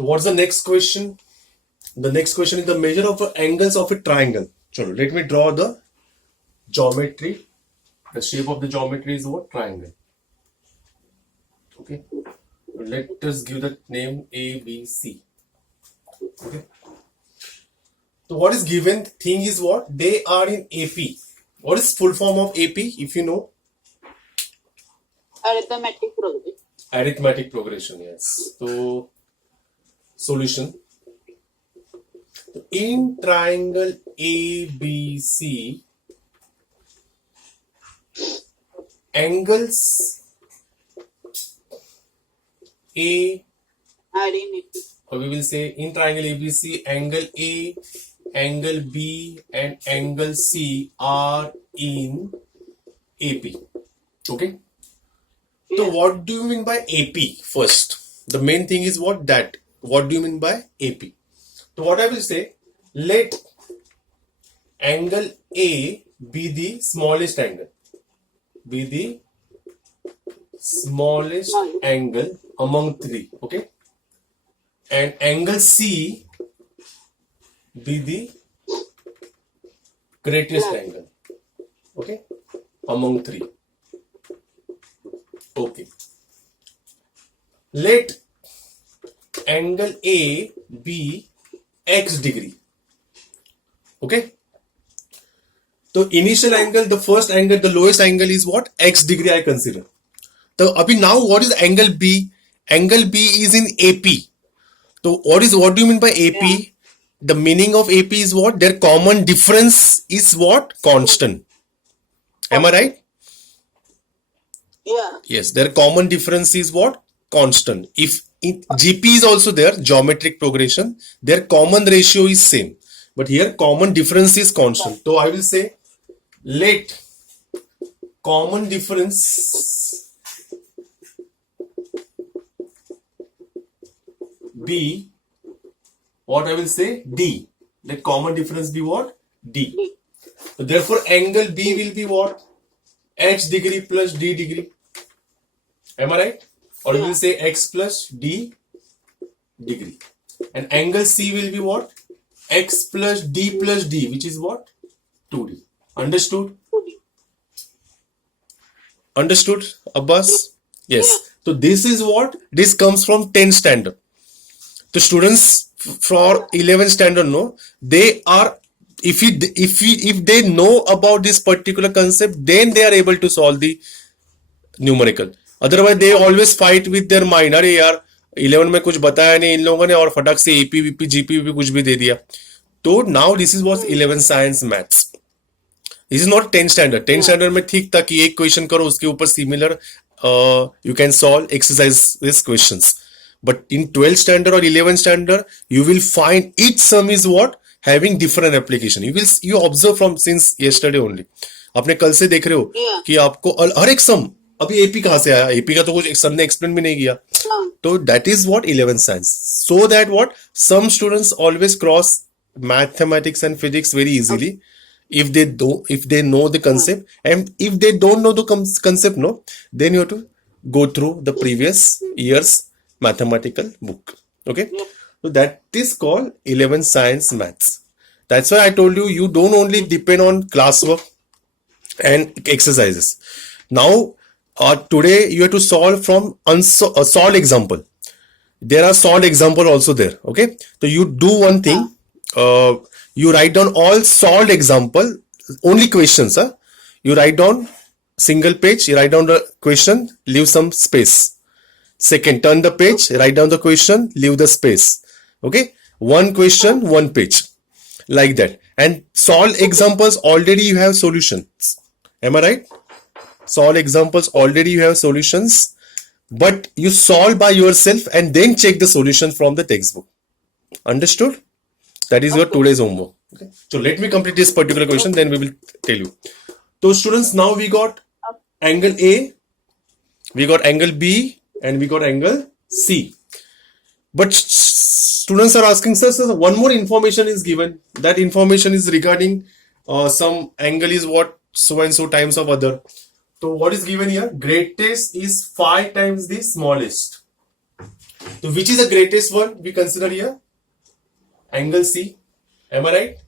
So what's the next question? The next question is the measure of the angles of a triangle. Chalo, let me draw the geometry. The shape of the geometry is what? Triangle. Okay. Let us give the name A, B, C. Okay. So what is given thing is what? They are in AP. What is full form of AP if you know? Arithmetic progression. Arithmetic progression, yes. So solution. In triangle ABC, angles A, Are in AP. or we will say in triangle ABC, angle A, angle B, and angle C are in AP. Okay. So Yeah. what do you mean by AP first? The main thing is what that. What do you mean by AP? So what I will say, let angle A be the smallest angle. Be the smallest angle among three. Okay. And angle C be the greatest angle. Okay. Among three. Okay. Let angle A be x degree. Okay. So initial angle, the first angle, the lowest angle is what? X degree I consider. So abhi now what is angle B? Angle B is in AP. So what do you mean by AP? Yeah. The meaning of AP is what? Their common difference is what? Constant. Am I right? Yeah. Yes, their common difference is what? Constant. If GP is also there, geometric progression, their common ratio is same. But here common difference is constant. So I will say let common difference be what I will say D. Let common difference be what? D. So therefore angle B will be what? X degree plus D degree. Am I right? Or we will say X plus D degree. And angle C will be what? X plus D, which is what? 2D. Understood? Understood, Abbas? Yes. So this is what? This comes from 10 standard. The students for 11 standard know, they are, if they know about this particular concept, then they are able to solve the numerical. Otherwise they always fight with their mind. अरे यार 11 में कुछ बताया नहीं इन लोगों ने और फटाक से AP VP GP VP कुछ भी दे दिया. तो now this is was 11 science maths. This is not 10 standard. 10 standard में ठीक था कि एक क्वेश्चन करो उसके ऊपर similar you can solve exercise these questions. But in 12 standard or 11 standard, you will find each sum is what? Having different application. You observe from since yesterday only. आपने कल से देख रहे हो कि आपको हर एक सम अभी AP कहाँ से आया? AP का तो कुछ सर ने एक्सप्लेन भी नहीं किया. तो that is what 11 science. So that what? Some students always cross mathematics and physics very easily. If they know the concept, and if they don't know the concept, no, then you have to go through the previous year's mathematical book. Okay, so that is called 11 science maths. That's why I told you, you don't only depend on classwork and exercises. Now today you have to solve from a solved example. There are solved example also there. Okay, so you do one thing. You write down all solved example, only questions. You write down single page, you write down the question, leave some space. Second, turn the page, write down the question, leave the space. Okay, one question, one page, like that. And solve examples, already you have solutions. Am I right? Solve examples, already you have solutions, but you solve by yourself and then check the solution from the textbook. Understood? That is your today's homework. Okay. So let me complete this particular question, then we will tell you. So students, now we got angle A, we got angle B, and we got angle C. But students are asking, sir, one more information is given. That information is regarding some angle is what so and so times of other. So what is given here? Greatest is 5 times the smallest. So which is the greatest one we consider here? Angle C. Am I right?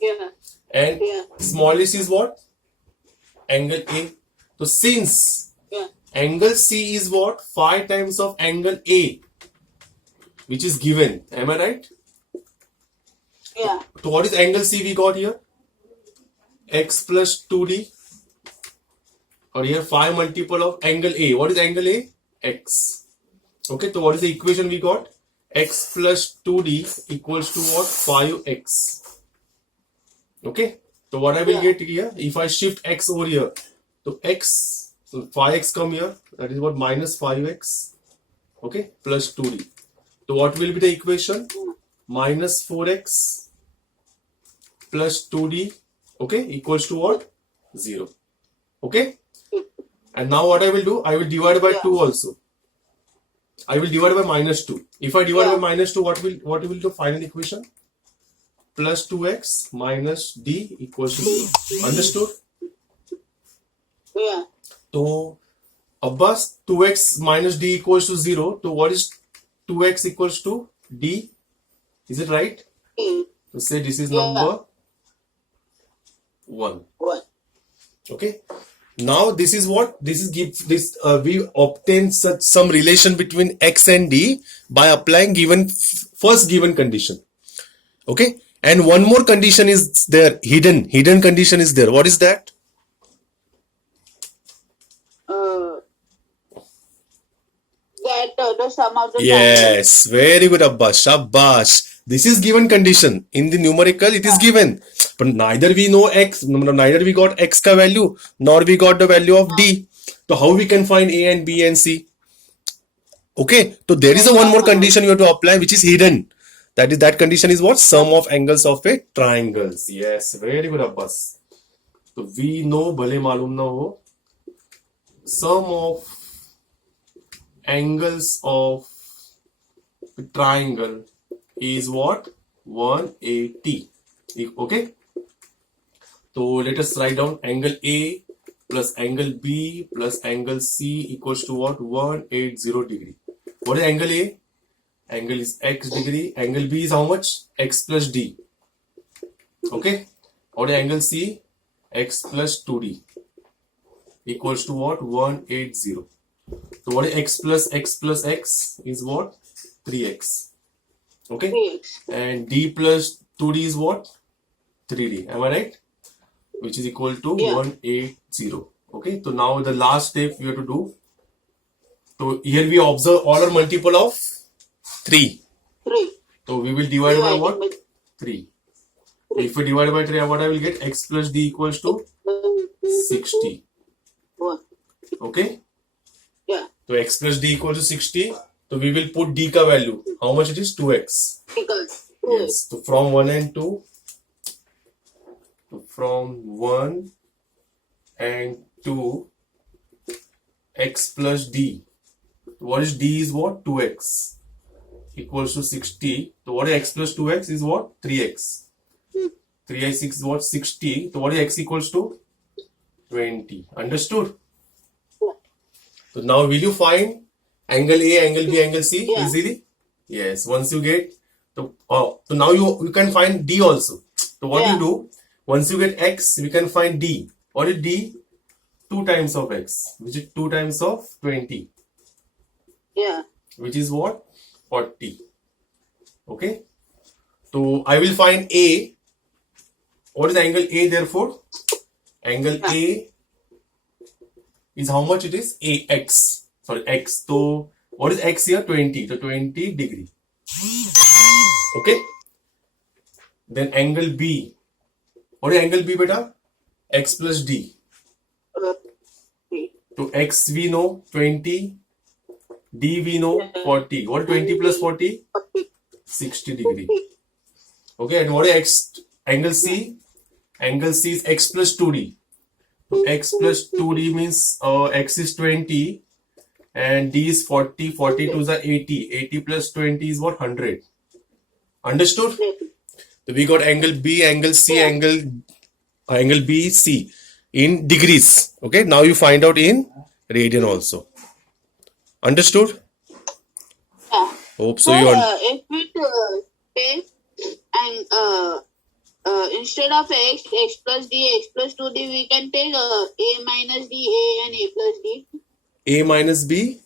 Yeah. And Yeah. smallest is what? Angle A. So since Yeah. angle C is what? 5 times of angle A, which is given. Am I right? Yeah. So what is angle C we got here? X plus 2D. Or here 5 multiple of angle A. What is angle A? X. Okay, so what is the equation we got? X plus 2D equals to what? 5x. Okay, so what I will Yeah. get here, if I shift x over here, so x, so 5x come here, that is what? Minus 5x, okay, plus 2D. So what will be the equation? Minus 4x plus 2D, okay, equals to what? 0. Okay, and now what I will do? I will divide by 2 also. I will divide by minus 2. If I divide by minus 2, what will the final equation? Plus 2x minus d equals to 0. Understood? Yeah. So, Abbas, 2x minus d equals to 0. So, what is 2x equals to d? Is it right? E. So, say this is Yeah. number 1. 1. Okay. Now, this is what? This is we obtain some relation between x and d by applying first given condition. Okay. And one more condition is there, hidden condition is there. What is that? That the sum of the Yes, very good, Abbas. Shabash. This is given condition. In the numerical, it is given. But neither we know x, neither we got x ka value, nor we got the value of d. So how we can find a and b and c? Okay, so there is a one more condition you have to apply, which is hidden. That condition is what? Sum of angles of a triangles. Yes, very good, Abbas. So we know, bhale malum na ho, sum of angles of a triangle is what? 180. Okay. So let us write down angle A plus angle B plus angle C equals to what? 180 degree. What is angle A? Angle is x degree. Angle B is how much? X plus D. Okay. What is angle C? X plus 2D equals to what? 180. So what is x plus x is what? 3x. Okay. 3x. And D plus 2D is what? 3D. Am I right? Which is equal to Yeah. 180. Okay. So now the last step we have to do. So here we observe all are multiple of 3. 3. So we will divide by what? By 3. If we divide by 3, what I will get? X plus D equals to 60. 1. Okay. Yeah. So x plus D equals to 60. So we will put D ka value. How much it is? 2x. Because Yes. So from 1 and 2. So from 1 and 2. X plus D. What is D is what? 2x. Equals to 60. So what is x plus 2x is what? 3x. 3x is what? 60. So what is x equals to? 20. Understood? So now will you find angle A, angle B, angle C Yeah. easily? Yes. Once you get, so now you can find D also. So what Yeah. you do? Once you get x, we can find D. What is D? 2 times of x, which is 2 times of 20, yeah. which is what? 40. Okay. So I will find A. What is angle A therefore? Angle A is how much it is? AX. Sorry, X. So what is X here? 20. So 20 degree. Okay. Then angle B. What is angle B, beta? X plus D. 3. So X we know 20. D we know 40. What is 20 plus 40? 40. 60 degree. Okay. And what is X? Angle C? Angle C is X plus 2D. So X plus 2D means X is 20 and D is 40. 42 is 80. 80 plus 20 is what? 100. Understood? So we got angle B, angle C, angle B, C in degrees. Okay. Now you find out in radian also. Understood? Yeah. Hope so Sir, you if we take and instead of x plus d, x plus 2d, we can take a minus d, a and a plus d. A minus B.